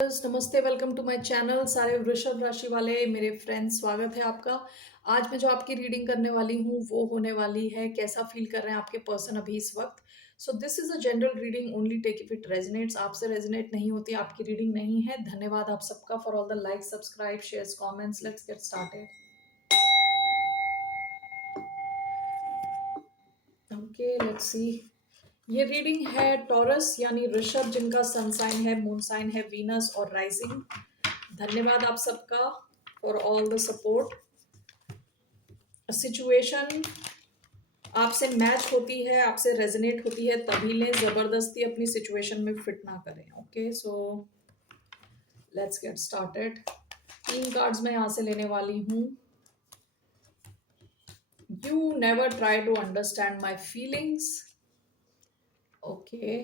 नमस्ते, welcome to my channel. सारे वृषभ राशि वाले मेरे फ्रेंड्स, स्वागत है आपका। आज मैं जो आपकी रीडिंग करने वाली हूँ वो होने वाली है कैसा फील कर रहे हैं आपके पर्सन अभी इस वक्त। So this is a general reading, only take if it resonates. आपसे रेजोनेट नहीं होती आपकी रीडिंग नहीं है। धन्यवाद आप सबका for all the like, subscribe, shares, comments. Let's get started. Okay, let's see. ये रीडिंग है टॉरस यानी ऋषभ, जिनका सन साइन है, मून साइन है वीनस और राइजिंग। धन्यवाद आप सबका for all the support. Situation आपसे मैच होती है, आपसे रेजोनेट होती है तभी लें, जबरदस्ती अपनी सिचुएशन में फिट ना करें। Okay, so let's get started. 3 cards मैं यहां से लेने वाली हूं। You never try to understand my feelings. Okay,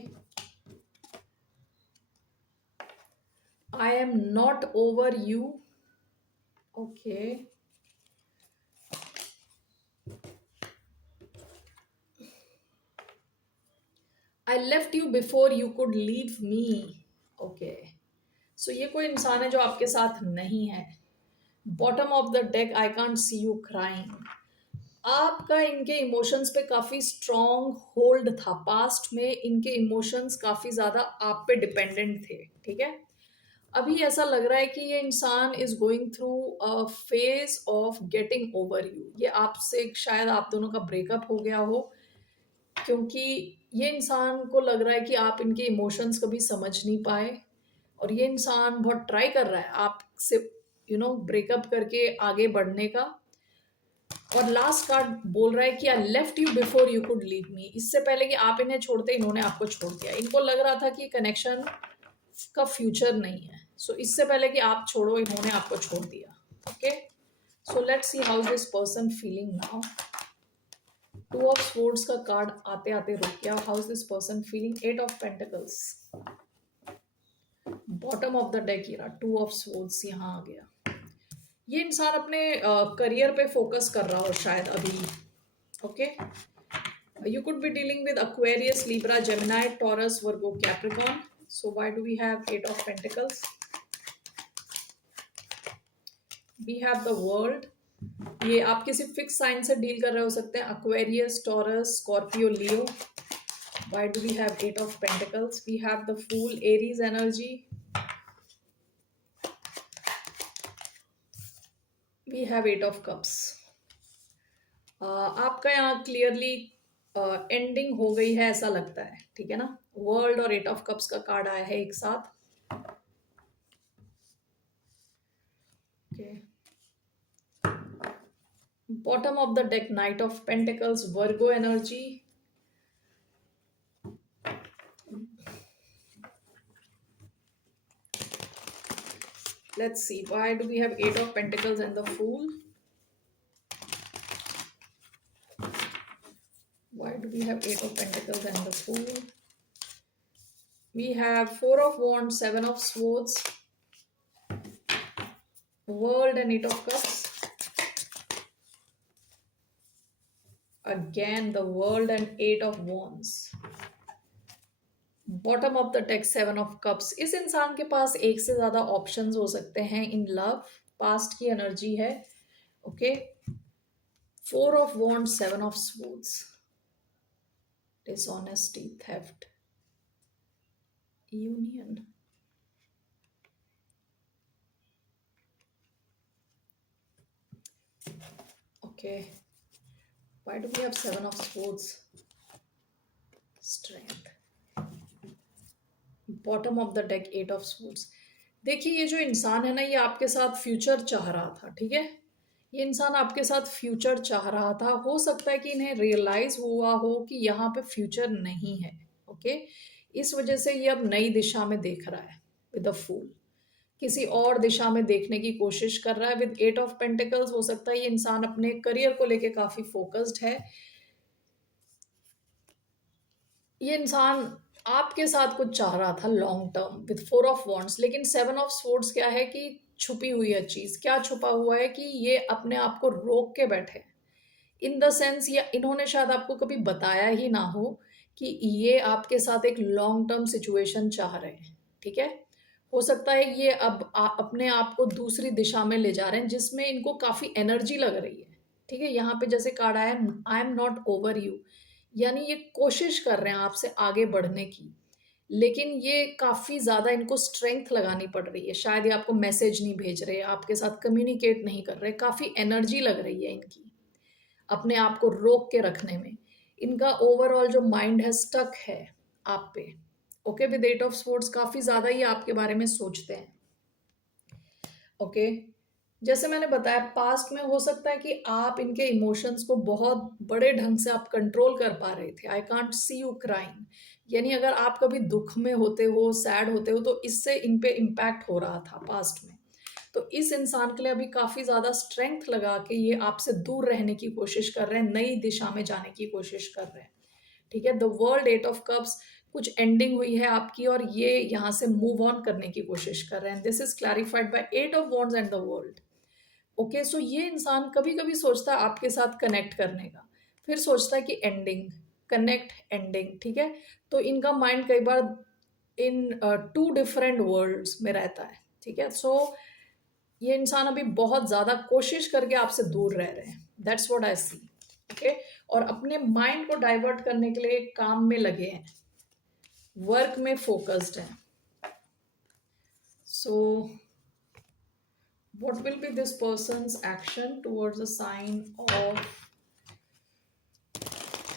I am not over you. Okay, I left you before you could leave me. Okay, so ये कोई इंसान है जो आपके साथ नहीं है। Bottom of the deck, I can't see you crying. आपका इनके इमोशंस पे काफी स्ट्रॉन्ग होल्ड था। पास्ट में इनके इमोशंस काफी ज्यादा आप पे डिपेंडेंट थे, ठीक है। अभी ऐसा लग रहा है कि ये इंसान is going through a phase of getting over you. ये आपसे शायद आप दोनों का ब्रेकअप हो गया हो, क्योंकि ये इंसान को लग रहा है कि आप इनके इमोशंस कभी समझ नहीं पाए, और ये इंसान बहुत ट्राई कर रहा है आपसे ब्रेकअप करके आगे बढ़ने का। और लास्ट कार्ड बोल रहा है कि आई left you before you could leave मी। इससे पहले कि आप इन्हें छोड़ते, इन्होंने आपको छोड़ दिया। इनको लग रहा था कि कनेक्शन का फ्यूचर नहीं है। सो इससे पहले कि आप छोड़ो, इन्होंने आपको छोड़ दिया। Okay, so let's see how this person feeling now. 2 of swords का कार्ड आते आते रुक गया। How is this person feeling? 8 of pentacles. Bottom of the deck हीरा 2 ऑफ स्वॉर्ड्स यहाँ आ गया। ये इंसान अपने करियर पे फोकस कर रहा हो शायद अभी। Okay, you could be dealing with Aquarius, Libra, Gemini, Taurus, Virgo, Capricorn. So why do we have 8 of Pentacles? We have the World. ये आप किसी फिक्स साइन से डील कर रहे हो सकते हैं। Aquarius, Taurus, Scorpio, Leo. Why do we have 8 of Pentacles? We have the Fool, Aries energy. We have 8 of Cups. आपका यहाँ क्लियरली एंडिंग हो गई है ऐसा लगता है, ठीक है ना। वर्ल्ड और 8 ऑफ कप्स का कार्ड आया है एक साथ। Bottom of the deck, knight of pentacles, Virgo energy. Let's see why do we have 8 of pentacles and the fool. Why do we have 8 of Pentacles and the Fool? We have 4 of Wands, 7 of Swords, World and 8 of Cups. Again, the World and 8 of Wands. Bottom of the deck 7 of cups. इस इंसान के पास एक से ज्यादा options हो सकते हैं in love. Past की एनर्जी है। Okay, 4 of wand, 7 of swords, dishonesty, theft, union. Okay, why do we have 7 of swords? Strength. Bottom of the deck 8 of swords. देखिए, ये जो इंसान है ना, ये आपके साथ फ्यूचर चाह रहा था, ठीक है। ये इंसान आपके साथ फ्यूचर चाह रहा था। हो सकता है कि इन्हें रियलाइज हुआ हो कि यहाँ पे फ्यूचर नहीं है। ओके, इस वजह से ये अब नई दिशा में देख रहा है विद अ फूल। किसी और दिशा में देखने की कोशिश कर रहा है विद 8 ऑफ पेंटिकल्स। हो सकता है ये इंसान अपने करियर को लेके काफी फोकस्ड है। ये इंसान आपके साथ कुछ चाह रहा था long term with 4 of wands, लेकिन 7 ऑफ स्वॉर्ड्स क्या है कि छुपी हुई है चीज। क्या छुपा हुआ है कि ये अपने आप को रोक के बैठे इन द सेंस, या इन्होंने शायद आपको कभी बताया ही ना हो कि ये आपके साथ एक लॉन्ग टर्म सिचुएशन चाह रहे हैं, ठीक है। हो सकता है ये अब अपने आप को दूसरी दिशा में ले जा रहे हैं जिसमें इनको काफी एनर्जी लग रही है। ठीक है, यहाँ पे जैसे कार्ड आया आई एम नॉट ओवर यू, यानी ये कोशिश कर रहे हैं आपसे आगे बढ़ने की, लेकिन ये काफी ज्यादा इनको स्ट्रेंथ लगानी पड़ रही है। शायद ये आपको मैसेज नहीं भेज रहे, आपके साथ कम्युनिकेट नहीं कर रहे, काफी एनर्जी लग रही है इनकी अपने आप को रोक के रखने में। इनका ओवरऑल जो माइंड है स्टक है आप पे। Okay, with eight of swords काफी ज्यादा ही आपके बारे में सोचते हैं। ओके, जैसे मैंने बताया पास्ट में हो सकता है कि आप इनके इमोशंस को बहुत बड़े ढंग से आप कंट्रोल कर पा रहे थे। आई कांट सी यू क्राइंग, यानी अगर आप कभी दुख में होते हो, सैड होते हो, तो इससे इन पे इम्पैक्ट हो रहा था पास्ट में। तो इस इंसान के लिए अभी काफी ज्यादा स्ट्रेंथ लगा के ये आपसे दूर रहने की कोशिश कर रहे हैं, नई दिशा में जाने की कोशिश कर रहे हैं। ठीक है, the world, eight of cups, कुछ एंडिंग हुई है आपकी और ये यहाँ से मूव ऑन करने की कोशिश कर रहे हैं। This is clarified by eight of wands and the world. Okay, so ये इंसान कभी कभी सोचता है आपके साथ कनेक्ट करने का, फिर सोचता है कि एंडिंग, कनेक्ट, एंडिंग। ठीक है, तो इनका माइंड कई बार इन टू डिफरेंट वर्ल्ड्स में रहता है। ठीक है, सो ये इंसान अभी बहुत ज्यादा कोशिश करके आपसे दूर रह रहे हैं, that's what I see. Okay, और अपने माइंड को डाइवर्ट करने के लिए काम में लगे हैं, वर्क में फोकस्ड हैं। सो what will be this person's action towards the sign of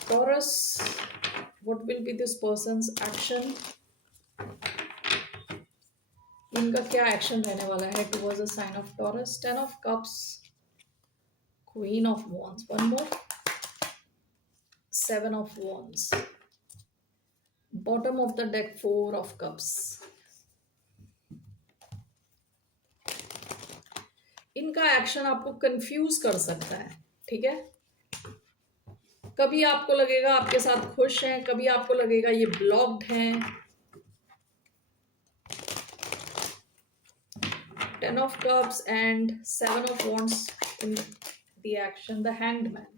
Taurus? What will be this person's action? इनका क्या एक्शन रहने वाला है towards the sign of Taurus? 10 of Cups, Queen of Wands, one more, 7 of Wands, bottom of the deck, 4 of Cups. इनका action आपको confuse कर सकता है। ठीक है, कभी आपको लगेगा आपके साथ खुश हैं, कभी आपको लगेगा ये ब्लॉक्ड हैं। 10 of Cups and 7 of Wands in the action, the Hanged Man.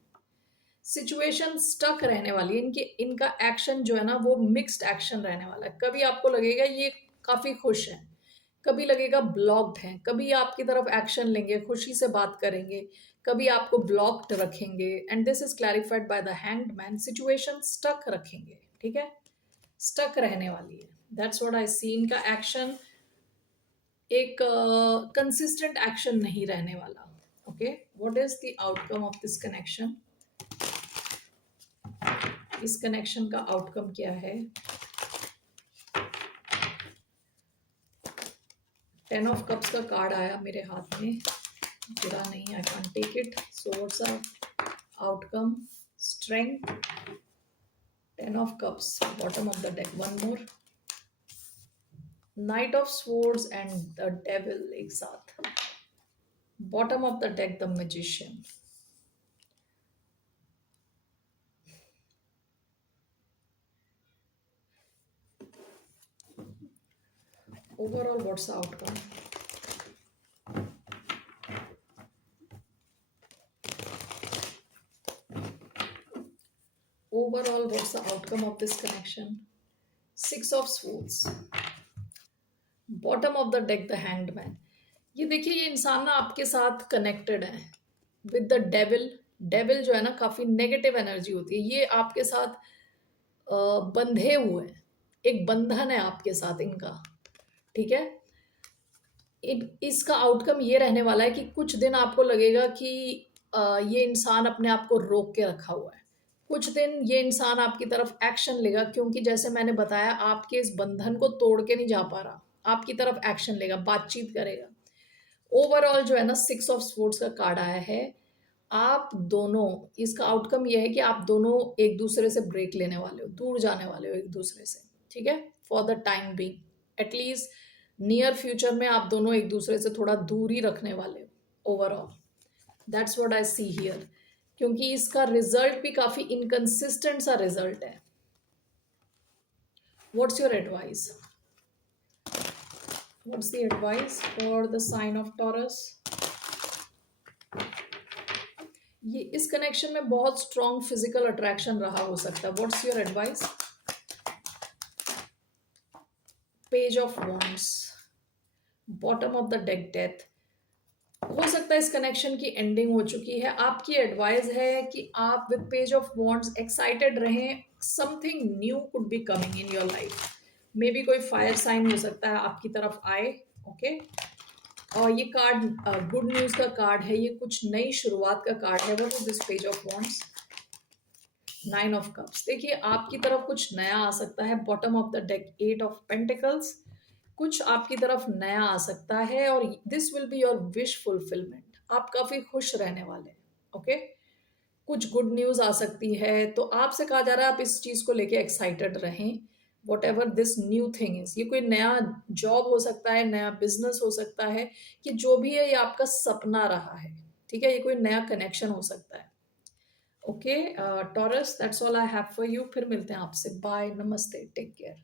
Situation stuck रहने वाली है इनकी, इनका एक्शन जो है ना वो मिक्स्ड एक्शन रहने वाला है। कभी आपको लगेगा ये काफी खुश हैं, कभी लगेगा ब्लॉक्ड हैं, कभी आपकी तरफ एक्शन लेंगे, खुशी से बात करेंगे, कभी आपको ब्लॉक्ड रखेंगे। And this is clarified by the hanged man, situation stuck रखेंगे। ठीक है, स्टक रहने वाली है, दैट्स व्हाट आई सी। इनका एक्शन एक कंसिस्टेंट एक्शन नहीं रहने वाला। Okay, what is the outcome of this connection? इस कनेक्शन का आउटकम क्या है? 10 ऑफ कप्स का कार्ड आया मेरे हाथ में, गिरा नहीं, I can take it. So what's outcome? Strength, 10 of cups, bottom of the deck, one more, knight of swords and the devil एक साथ, bottom of the deck, the magician. Overall, what's the outcome? Overall, what's the outcome of this connection? 6 of Swords, bottom of the deck, the Hanged Man. ये देखिए, ये इंसान ना आपके साथ connected है विद द डेविल। डेविल जो है ना काफी नेगेटिव एनर्जी होती है, ये आपके साथ बंधे हुए हैं, एक बंधन है आपके साथ इनका। ठीक है, इसका आउटकम ये रहने वाला है कि कुछ दिन आपको लगेगा कि ये इंसान अपने आप को रोक के रखा हुआ है, कुछ दिन ये इंसान आपकी तरफ एक्शन लेगा, क्योंकि जैसे मैंने बताया आपके इस बंधन को तोड़ के नहीं जा पा रहा, आपकी तरफ एक्शन लेगा, बातचीत करेगा। ओवरऑल जो है ना 6 ऑफ स्वॉर्ड्स का कार्ड आया है, आप दोनों, इसका आउटकम यह है कि आप दोनों एक दूसरे से ब्रेक लेने वाले हो, दूर जाने वाले हो एक दूसरे से। ठीक है, for the time being, at least near future में आप दोनों एक दूसरे से थोड़ा दूरी रखने वाले हो overall, that's what I see here. क्योंकि इसका रिजल्ट भी काफी इनकंसिस्टेंट सा रिजल्ट है। What's your advice? What's the advice for the sign of Taurus? ये इस कनेक्शन में बहुत स्ट्रॉन्ग फिजिकल अट्रैक्शन रहा हो सकता है। What's your advice? Page of wands, bottom of the deck death. हो सकता है इस कनेक्शन की एंडिंग हो चुकी है। आपकी एडवाइस है कि आप with page of wands excited रहें, something new could be coming in your life. Maybe कोई फायर साइन हो सकता है आपकी तरफ आए। ओके, और ये कार्ड गुड न्यूज का कार्ड है, ये कुछ नई शुरुआत का कार्ड है। What is this page of wands? 9 of cups. देखिए आपकी तरफ कुछ नया आ सकता है। Bottom of the deck 8 of pentacles. कुछ आपकी तरफ नया आ सकता है और this will be your wish fulfilment. आप काफी खुश रहने वाले हैं। ओके, कुछ गुड न्यूज आ सकती है, तो आपसे कहा जा रहा है आप इस चीज को लेके एक्साइटेड रहें। What ever this new thing is, ये कोई नया जॉब हो सकता है, नया बिजनेस हो सकता है, कि जो भी है ये आपका सपना रहा है। ठीक है, ये कोई नया कनेक्शन हो सकता है। Okay taurus, that's all I have for you. फिर मिलते हैं आपसे। बाय, नमस्ते, टेक केयर।